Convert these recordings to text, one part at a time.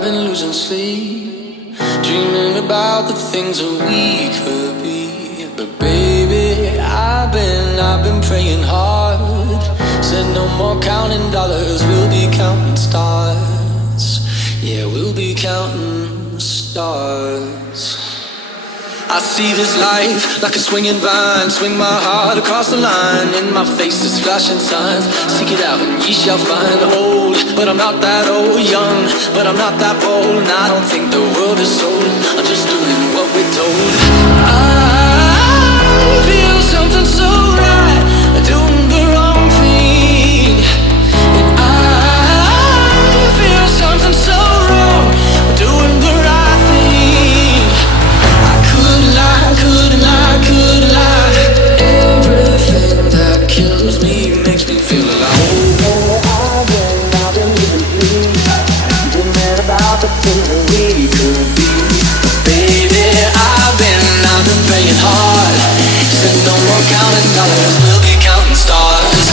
I've been losing sleep, dreaming about the things that we could be. But baby, I've been praying hard. Said no more counting dollars, we'll be counting stars. Yeah, we'll be counting stars. I see this life like a swinging vine, swing my heart across the line. In my face is flashing signs, seek it out and ye shall find. Old, but I'm not that old. Young, but I'm not that bold. And I don't think the world is sold, I'm just doing what we're told. I feel something so right, doing the wrong thing. And I feel something so wrong, doing the right thing. Couldn't lie. Everything that kills me makes me feel alive. I've been living free, dreaming about the things that we could be. Baby, I've been praying hard. Said no more counting dollars, we'll be counting stars.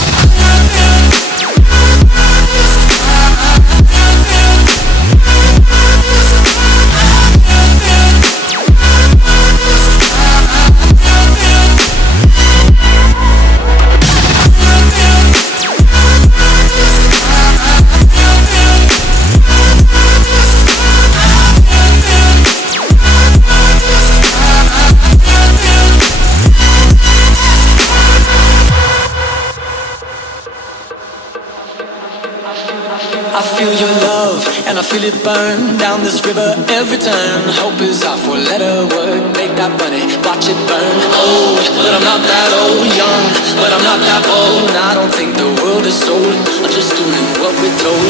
I feel your love, and I feel it burn down this river every turn. Hope is our four-letter word, make that money, watch it burn. Old, but I'm not that old. Young, but I'm not that bold. And I don't think the world is sold, I'm just doing what we're told.